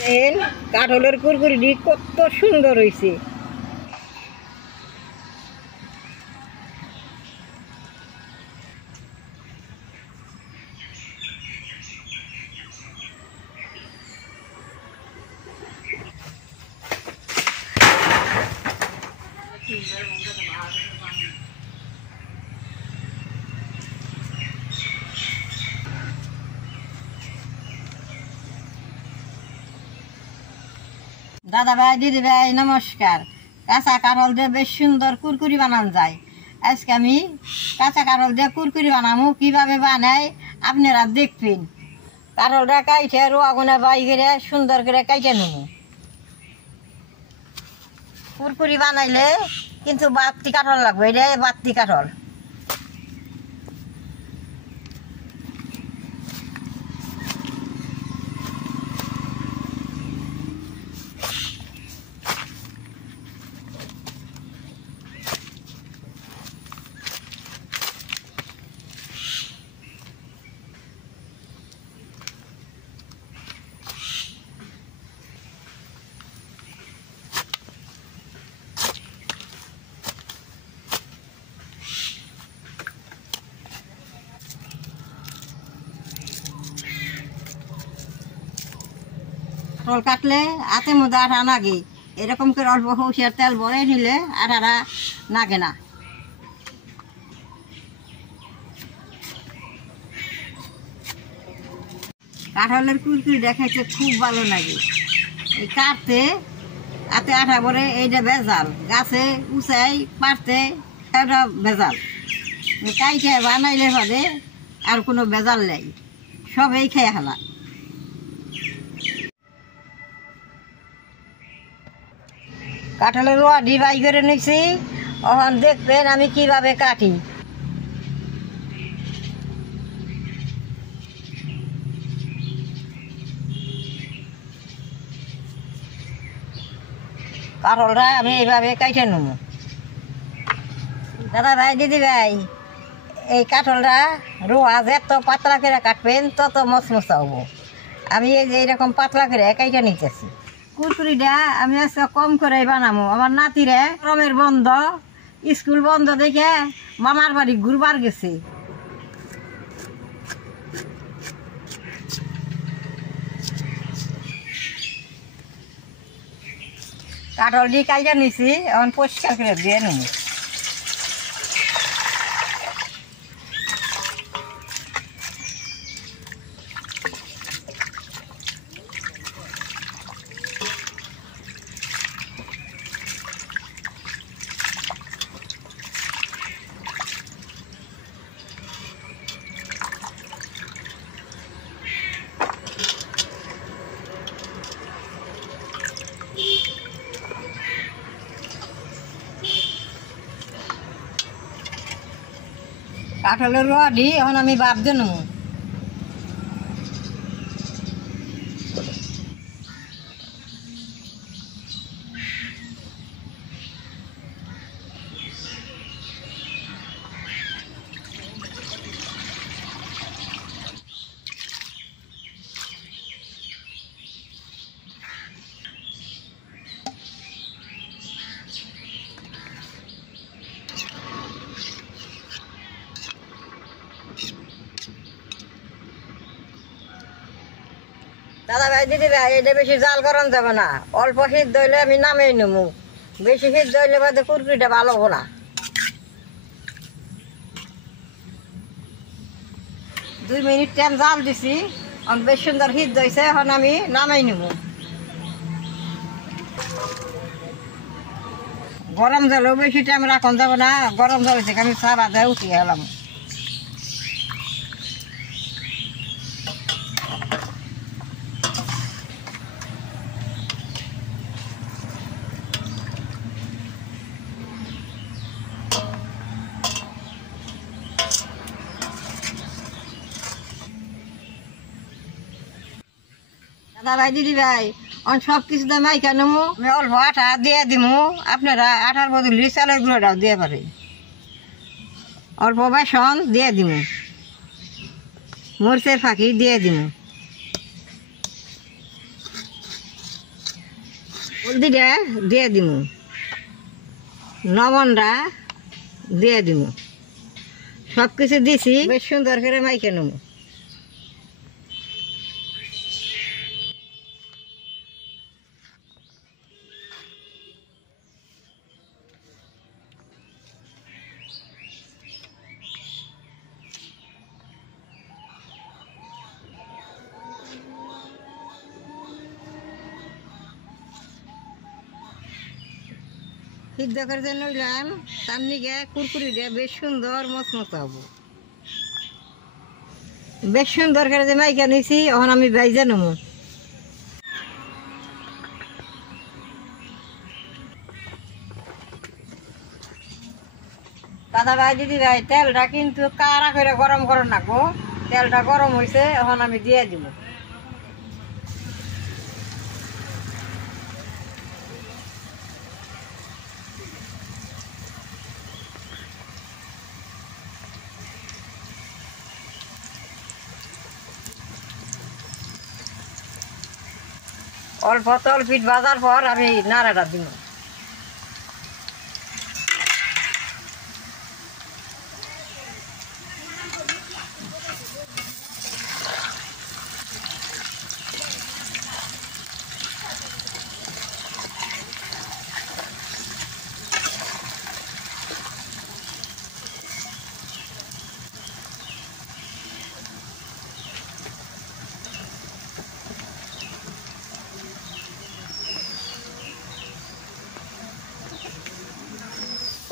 দেখেন কাঠলের কুরকুরিটি কত সুন্দর হয়েছে। দাদা ভাই দিদি ভাই নমস্কার। কাঁচা কাঁঠাল দিয়ে বেশ সুন্দর কুরকুরি বানানো যায়। আজকে আমি কাঁচা কাঁঠাল দিয়ে কুরকুরি বানাবো, কিভাবে বানাই আপনারা দেখবেন। কাঁঠালটা কাইটে রোয়াগুনা বাই করে সুন্দর করে কাইটে নেব। কুরকুরি বানাইলে কিন্তু বাড়তি কাঁঠাল লাগবে, এটা বাড়তি কাঁঠাল। কাঁঠাল কাটলে হাতের মধ্যে আঠা নাগে, এরকম করে অল্প সরষের তেল ভরে নিলে আঠাটা নাগে না। কাঁঠালের কুরকুরিটা খেতে খুব ভালো লাগে। এই কাটতে হাতে আঠা ভরে এইটা ভেজাল, গাছে উঁচাই পারতে এটা ভেজাল। কাইটে বানাইলে হবে আর কোনো ভেজাল নেই, সবেই খেয়ে ফেলা। কাঁঠালের রোয়াটি বাই করে নিচ্ছি, এখন দেখবেন আমি কিভাবে কাটি। কাঁঠালটা আমি এইভাবে কাইটে নেব। দাদা ভাই দিদি ভাই, এই কাঁঠালটা রোয়া যত পাতলা করে কাটবেন তত মচমচা হবো। আমি এই যে এইরকম পাতলা করে কাইটে নিতেছি। কুরকুরিটা আমি আজকে কম করে বানাবো। আমার নাতিরে গরমের বন্ধ, স্কুল বন্ধ দেখে মামার বাড়ি ঘুরবার গেছে। কাঁঠাল দিয়ে কাইটা নিছি, এখন পরিষ্কার করে দিয়ে নেব। কাঁঠালের রোয়াটি এখন আমি বাদ দিয়ে নেব। দাদা ভাই দিদি ভাই, এটা বেশি জাল করান যাবে না, অল্প সিদ্ধ হইলে আমি নামেই নেবো। বেশি সিদ্ধ হইলে বাদে কুরকুরিটা ভালো হবো না। 2 মিনিট টাইম জাল দিছি, এখন বেশ সুন্দর সিদ্ধ হয়েছে, এখন আমি নামাই নেব। গরম জলেও বেশি টাইম রাখন যাবে না, গরম জল থেকে আমি চা বাজায় উঠিয়ে এলাম। দাদা ভাই দিদি ভাই, সব কিছু দাম মাইকা নেবো, আমি অল্প আঠা দিয়ে দিবো। আপনারা আঠার বদলে চালের গুঁড়োটাও দিয়ে পারেন। অল্প বেসন দিয়ে দিব, মরিচের ফাঁকি দিয়ে দিব। হলদিটা দিয়ে দিমু, লবণটা দিয়ে দিমু, সব কিছু দিছি, বেশ সুন্দর করে মাইকে নেবো। সিদ্ধ করে যে নইলাম তার নিগে কুরকুরিটা বেশ সুন্দর মচমচা হবো। বেশ সুন্দর করে যে মাইকা নিছি, এখন আমি বাইজা নেবো। দাদা ভাই দিদি ভাই, তেলটা কিন্তু কারা করে গরম করে রাখবো। তেলটা গরম হয়েছে, এখন আমি দিয়ে দিব। অল্প তল পিঠ ভাজার পর আমি নাড়াটা দিব।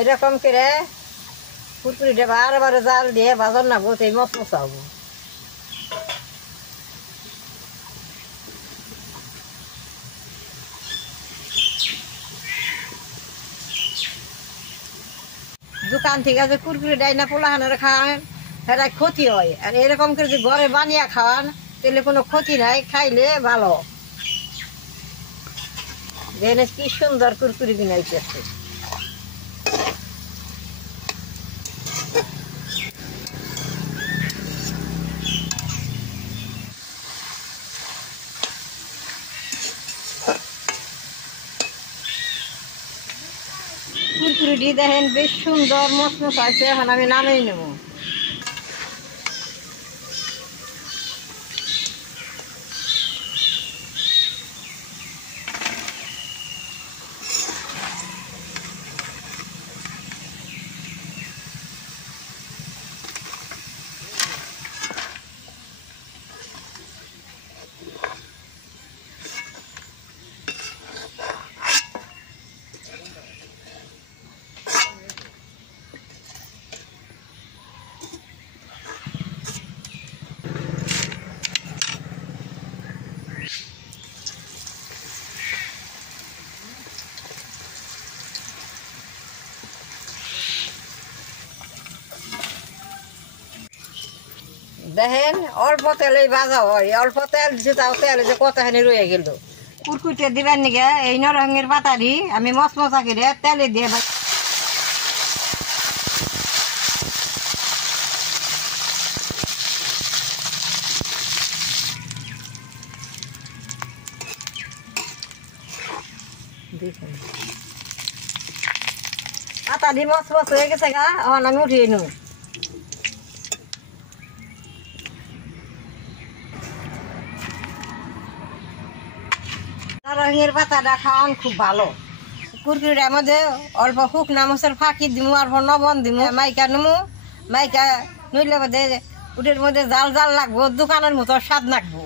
এরকম করে কুরকুরিটা বারবার জাল দিয়ে বাজার না গোতে মচমচা হবো। দোকান থেকে যে কুরকুরি ডাইনা পোলাহানের খান সেটা ক্ষতি হয়, আর এরকম করে যে ঘরে বানিয়ে খাওয়ান তাহলে কোনো ক্ষতি নাই, খাইলে ভালো। দেখেন কি সুন্দর কুরকুরি বানাইতেছে। কুরকুরিটি দেখেন বেশ সুন্দর মচমচ আছে, এখন আমি নামেই নেব। দেখেন অল্প তেলেই ভাজা হয়, অল্প তেল দিচ্ছে, তাও তেল যে কতখানি রয়ে গেল। কুরকুরিটা দিবার নিগে এই নরসিংহের পাতা দি আমি মচমচা করে তেলে দিয়ে পাতা দি মচমচ হয়ে গেছে গা, এখন আমি উঠিয়ে নেব। নরসিংহের পাতাটা খাওয়ান খুব ভালো। কুরকুরিটার মধ্যে অল্প শুকনা মরিচের ফাঁকি দিমু, অল্প লবণ দিমু, মাইকা নেমু। মাইকা নইলে মধ্যে উটের মধ্যে জাল জাল লাগবো, দোকানের মতো স্বাদ লাগবো।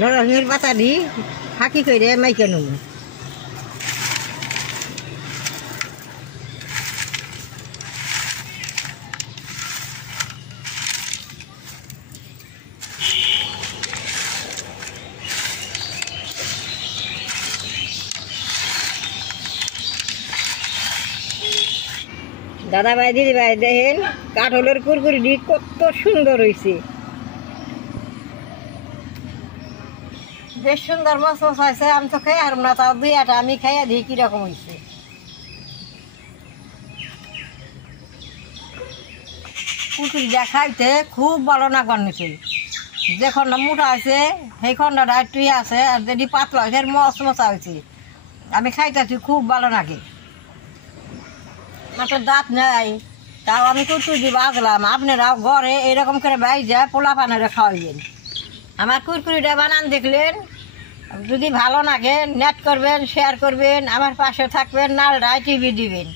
নরসিংহের পাতা দি ফাঁকি করে মাইকা নেমু। দাদা ভাই দিদি ভাই, দেখেন কাঠলের কুরকুরিটি কত সুন্দর হয়েছে, বেশ সুন্দর মচমচ হয়েছে। আমি তো খাই আর না, তাও দুই আটা আমি খাইয়া দিই কিরকম হয়েছে। কুচুরিটা খাইতে খুব ভালো না গন্নিছে, যে খন্ডা মোটা আছে সেই খন্ডাটা একটু আছে, আর যদি পাতলা হয়েছে মশ মশা হয়েছে। আমি খাইতেছি খুব ভালো নাকি। আমার তো দাঁত নেই, তাও আমি কুরকুরি বাজলাম। আপনারাও ঘরে এরকম করে বাইজা পোলা পানেরা খাওয়াইবেন। আমার কুরকুরিটা বানান দেখলেন, যদি ভালো লাগে নেট করবেন, শেয়ার করবেন, আমার পাশে থাকবেন, নালডায় টিভি দিবেন।